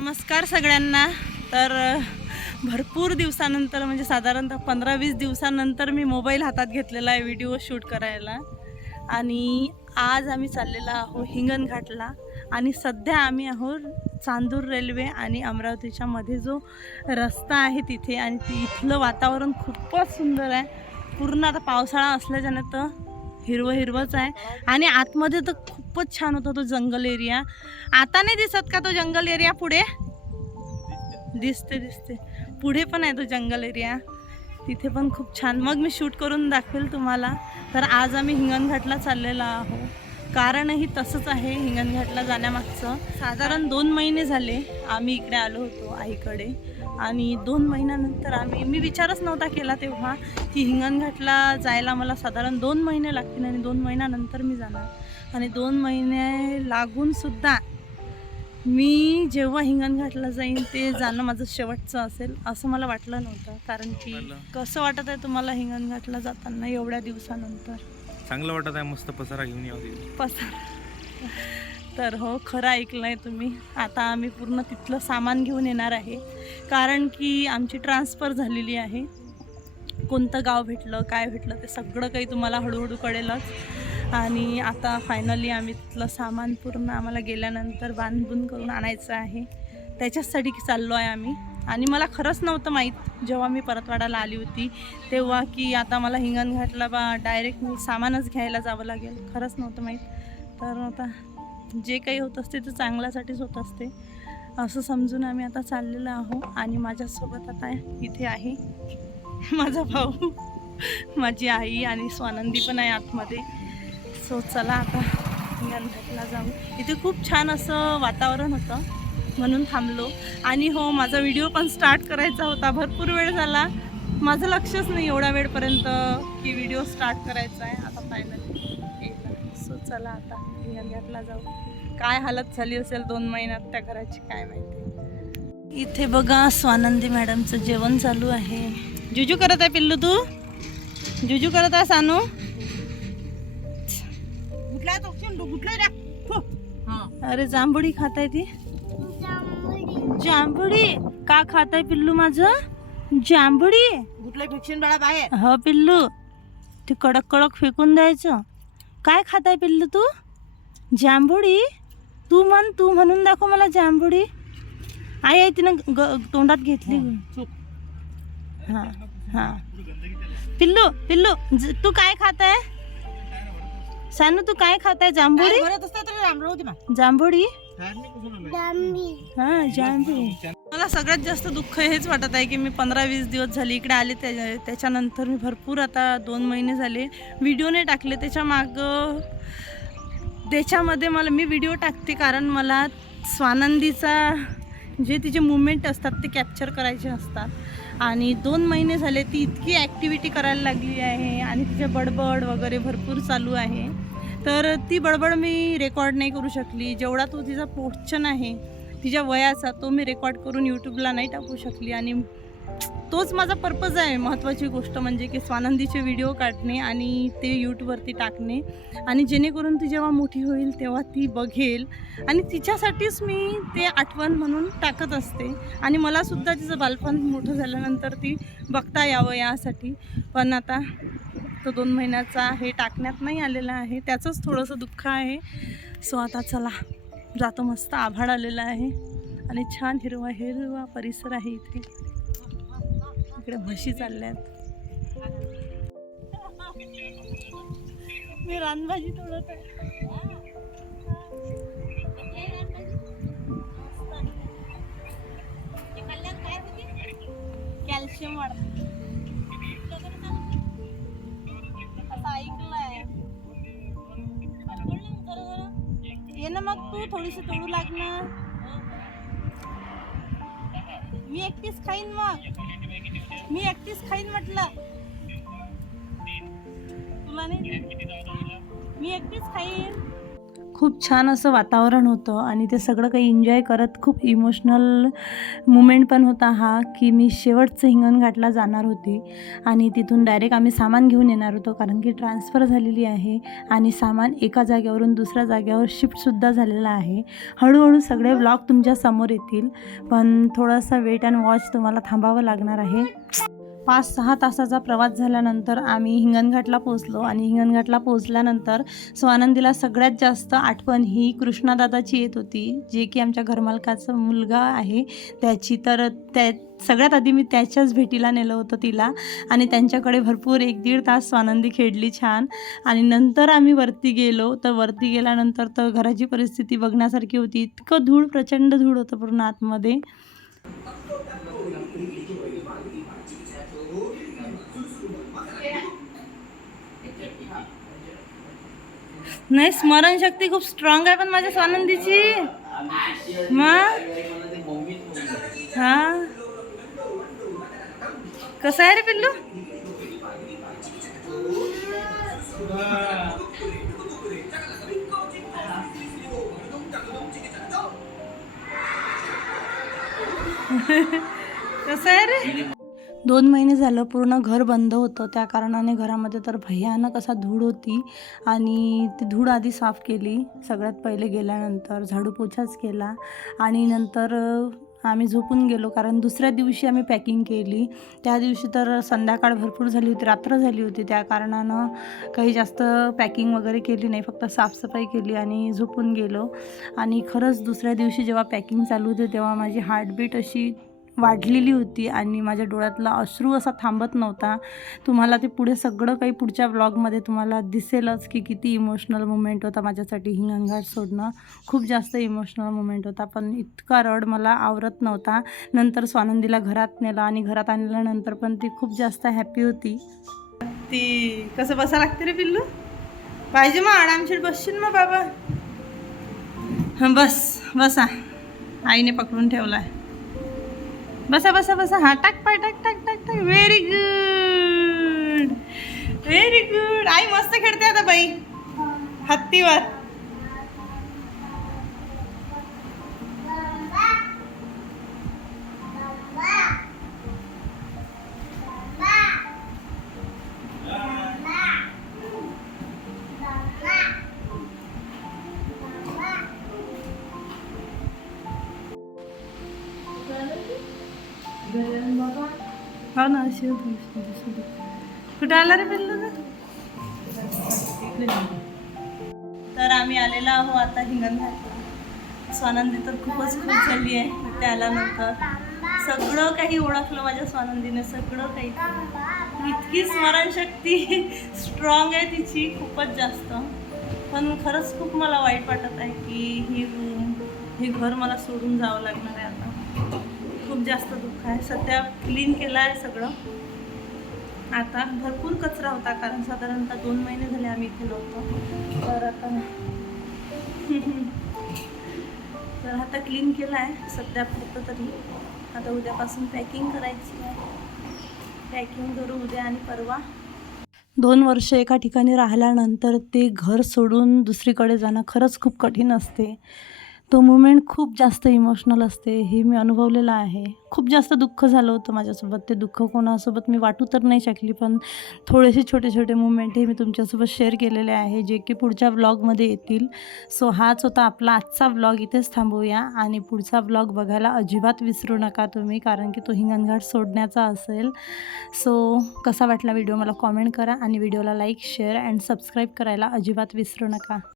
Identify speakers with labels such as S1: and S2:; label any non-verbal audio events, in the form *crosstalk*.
S1: नमस्कार सगळ्यांना. तर भरपूर दिवसानंतर म्हणजे साधारणतः पंधरा वीस दिवसानंतर मी मोबाईल हातात घेतलेला आहे व्हिडिओ शूट करायला. आणि आज आम्ही चाललेलो आहो हिंगणघाटला. आणि सध्या आम्ही आहोत चांदूर रेल्वे आणि अमरावतीच्या मध्ये जो रस्ता आहे तिथे. आणि ती इथलं वातावरण खूपच सुंदर आहे. पूर्ण आता पावसाळा असल्याच्यानं तर हिरवं हिरवंच आहे. आणि आतमध्ये तर खूपच छान होता तो जंगल एरिया. आता नाही दिसत का तो जंगल एरिया पुढे? दिसते दिसते. पुढे पण आहे तो जंगल एरिया. तिथे पण खूप छान. मग मी शूट करून दाखवेल तुम्हाला. तर आज आम्ही हिंगणघाटला चाललेलो आहो कारणही तसंच आहे हिंगणघाटला जाण्यामागचं. साधारण दोन महिने झाले आम्ही इकडे आलो होतो आईकडे. आणि दोन महिन्यानंतर आम्ही मी विचारच नव्हता केला तेव्हा की हिंगणघाटला जायला मला साधारण दोन महिने लागतील आणि दोन महिन्यानंतर मी जाणार. आणि दोन महिने लागून सुद्धा मी जेव्हा हिंगणघाटला जाईन ते जाणं माझं शेवटचं असेल असं मला वाटलं नव्हतं. कारण की कसं वाटत आहे तुम्हाला हिंगणघाटला जाताना एवढ्या दिवसानंतर?
S2: चांगलं वाटत आहे मस्त पसारा घेऊन यावं.
S1: पसार. तर हो खरं ऐकलं आहे तुम्ही. आता आम्ही पूर्ण तिथलं सामान घेऊन येणार आहे. कारण की आमची ट्रान्सफर झालेली आहे. कोणतं गाव भेटलं काय भेटलं ते सगळं काही तुम्हाला हळूहळू कळेलच. आणि आता फायनली आम्ही तिथलं सामान पूर्ण आम्हाला गेल्यानंतर बांधून करून आणायचं आहे. त्याच्याचसाठी चाललो आहे आम्ही. आणि मला खरंच नव्हतं माहीत जेव्हा मी परतवाडाला आली होती तेव्हा की आता मला हिंगणघाटला बा डायरेक्ट मी सामानच घ्यायला जावं लागेल. खरंच नव्हतं माहीत. तर आता जे काही होत असते ते चांगल्यासाठीच होत असते. असं समजून आम्ही आता चाललेलो आहो आणि माझ्यासोबत आता इथे आहे माझा भाऊ माझी आई आणि स्वानंदी पण आहे आतमध्ये. सो चला आता हिंगणघाटला जाऊ. इथे खूप छान असं वातावरण होतं म्हणून थांबलो. आणि हो माझा व्हिडिओ पण स्टार्ट करायचा होता. भरपूर वेळ झाला. माझं लक्षच नाही एवढ्या वेळपर्यंत की व्हिडिओ स्टार्ट करायचा आहे. आता फायनली सो चला आता. हिंगणघाटला जाऊ. काय हालत झाली असेल दोन महिन्यात त्या घराची काय माहिती. इथे बघा स्वानंदी मॅडमचं जेवण चालू आहे. जुजू करत आहे पिल्लू तू? जुजू करत आहे सानू? अरे जांभुडी खात आहे ती? जांभुडी. का खात आहे पिल्लू माझं? जांभुडी?
S3: कुठलं फिक्शन बाळा बाहेर.
S1: हो पिल्लू. ते कडक कडक फेकून द्यायचं. काय खात आहे पिल्लू तू? जांभुडी तू म्हण तू म्हणून दाखव मला जांभुडी आई आई तिनं ग तोंडात घेतली. हां हां पिल्लू पिल्लू ज- तू काय खात आहे सानू तू काय खात आहे जांभुडी
S3: भरत असता तर रामराव होती मा
S1: जांभुडी हा जांभुडी मला सगळ्यात जास्त दुःख हेच वाटत आहे की मी पंधरा वीस दिवस झाले इकडे आले त्या त्याच्यानंतर मी भरपूर आता दोन महिने झाले. व्हिडिओ नाही टाकले त्याच्या मागं त्याच्यामध्ये मला मी व्हिडिओ टाकते कारण मला स्वानंदीचा जे तिचे मुवमेंट असतात ते कॅप्चर करायचे असतात. आणि दोन महिने झाले ती इतकी ॲक्टिव्हिटी करायला लागली आहे आणि तिचे बडबड वगैरे भरपूर चालू आहे. तर ती बडबड मी रेकॉर्ड नाही करू शकली. जेवढा तो तिचा पोषण आहे तिच्या वयाचा तो मी रेकॉर्ड करून यूट्यूबला नाही टाकू शकली. आणि तोच माझा पर्पज आहे. महत्त्वाची गोष्ट म्हणजे की स्वानंदीचे व्हिडिओ काढणे आणि ते यूट्यूबवरती टाकणे. आणि जेणेकरून ती जेव्हा मोठी होईल तेव्हा ती बघेल. आणि तिच्यासाठीच मी ते आठवण म्हणून टाकत असते. आणि मलासुद्धा तिचं बालपण मोठं झाल्यानंतर ती बघता यावं यासाठी. पण आता तो दोन महिन्याचा हे टाकण्यात नाही आलेला आहे. त्याचंच थोडंसं दुःख आहे. सो आता चला जातो मस्त. आभाळ आलेला आहे. आणि छान हिरवा हिरवा परिसर आहे इथे. इकडे म्हशी चालल्यात. मी रानभाजी तोडत आहे. कॅल्शियम वाढत आता ऐकलंय. ये ना मग तू थोडीशी तोडू लाग ना मी एकटीच खाईन मग. मी एकटीच खाईन म्हटलं. तुला नाही? मी एकटीच खाईन. खूप छान असं वातावरण होतं आणि ते सगळं काही एन्जॉय करत खूप इमोशनल मुमेंट पण होता हा की मी शेवटचं हिंगणघाटला जाणार होती. आणि तिथून डायरेक्ट आम्ही सामान घेऊन येणार होतो कारण की ट्रान्सफर झालेली आहे आणि सामान एका जागेवरून दुसऱ्या जागेवर शिफ्टसुद्धा झालेलं आहे. हळूहळू सगळे ब्लॉग तुमच्यासमोर येतील पण थोडासा वेट अँड वॉच तुम्हाला थांबावं लागणार आहे. पाच सहा तासाचा प्रवास झाल्यानंतर आम्ही हिंगणघाटला पोचलो आणि हिंगणघाटला पोचल्यानंतर स्वानंदीला सगळ्यात जास्त आठवण ही कृष्णादादाची येत होती जे की आमच्या घरमालकाचा मुलगा आहे. त्याची तर त्या सगळ्यात आधी मी त्याच्याच भेटीला नेलं होतं तिला आणि त्यांच्याकडे भरपूर एक दीड तास स्वानंदी खेळली छान. आणि नंतर आम्ही वरती गेलो तर वरती गेल्यानंतर तर घराची परिस्थिती बघण्यासारखी होती. इतकं धूळ प्रचंड धूळ होतं पूर्ण आतमध्ये. नाही स्मरणशक्ती खूप स्ट्रॉंग आहे पण माझ्या स्वानंदीची. मग हा. कसं आहे रे पिल्लू? *laughs* कसं आहे रे? दोन महिने झालं पूर्ण घर बंद होतं. त्या कारणाने घरामध्ये तर भयानक असा धूळ होती आणि ती धूळ आधी साफ केली. सगळ्यात पहिले गेल्यानंतर झाडू पोछाच केला आणि नंतर आम्ही झोपून गेलो कारण दुसऱ्या दिवशी आम्ही पॅकिंग केली. त्या दिवशी तर संध्याकाळ भरपूर झाली होती रात्र झाली होती. त्या कारणानं काही जास्त पॅकिंग वगैरे केली नाही फक्त साफसफाई केली आणि झोपून गेलो. आणि खरंच दुसऱ्या दिवशी जेव्हा पॅकिंग चालू होते तेव्हा माझी हार्टबीट अशी वाढलेली होती आणि माझ्या डोळ्यातला अश्रू असा थांबत नव्हता. तुम्हाला ते पुढे सगळं काही पुढच्या ब्लॉगमध्ये तुम्हाला दिसेलच की किती इमोशनल मुमेंट होता माझ्यासाठी हिंगणघाट सोडणं. खूप जास्त इमोशनल मुमेंट होता पण इतका रड मला आवरत नव्हता. नंतर स्वानंदीला घरात नेलं आणि घरात आणल्यानंतर पण ती खूप जास्त हॅपी होती. ती कसं बसा लागते रे पिल्लू? पाहिजे मग आरामशीर बसशील मग बाबा. हां बस बसा. आईने पकडून ठेवला आहे बसा बसा बसा. हा टाक पाय टाक टाक टाक टाक. व्हेरी गुड व्हेरी गुड आई मस्त खेळते आता बाई. हत्तीवर. हो ना अशी होती कुठे आला रे पिल्लू तर आम्ही आलेलो आहो आता हिंगणघाट. स्वानंदी तर खूपच खूप झाली आहे इथे आल्यानंतर सगळं काही ओळखलं माझ्या स्वानंदीने सगळं काही. इतकी स्मरणशक्ती स्ट्रॉंग आहे तिची खूपच जास्त. पण खरंच खूप मला वाईट वाटत आहे की ही रूम हे घर मला सोडून जावं लागणार आहे आता. खूप जास्त दुःख आहे. सध्या क्लीन केलं आहे सगळं. आता भरपूर कचरा होता कारण साधारणतः दोन महिने झाले आम्ही इथे नव्हतो. तर आता *laughs* तर आता क्लीन केलं आहे सध्या फक्त तरी. आता उद्यापासून पॅकिंग करायची आहे. पॅकिंग करू उद्या आणि परवा. दोन वर्ष एका ठिकाणी राहिल्यानंतर ते घर सोडून दुसरीकडे जाणं खरंच खूप कठीण असते. तो मुमेंट खूप जास्त इमोशनल असते हे मी अनुभवलेलं आहे. खूप जास्त दुःख झालं होतं माझ्यासोबत. ते दुःख कोणासोबत मी वाटू तर नाही शकली पण थोडेसे छोटे छोटे मुमेंट हे मी तुमच्यासोबत शेअर केलेले आहे जे की पुढच्या ब्लॉगमध्ये येतील. सो हाच होता आपला आजचा ब्लॉग इथेच थांबूया आणि पुढचा ब्लॉग बघायला अजिबात विसरू नका तुम्ही कारण की तो हिंगणघाट सोडण्याचा असेल. सो कसा वाटला व्हिडिओ मला कॉमेंट करा आणि व्हिडिओला लाईक शेअर अँड सबस्क्राईब करायला अजिबात विसरू नका.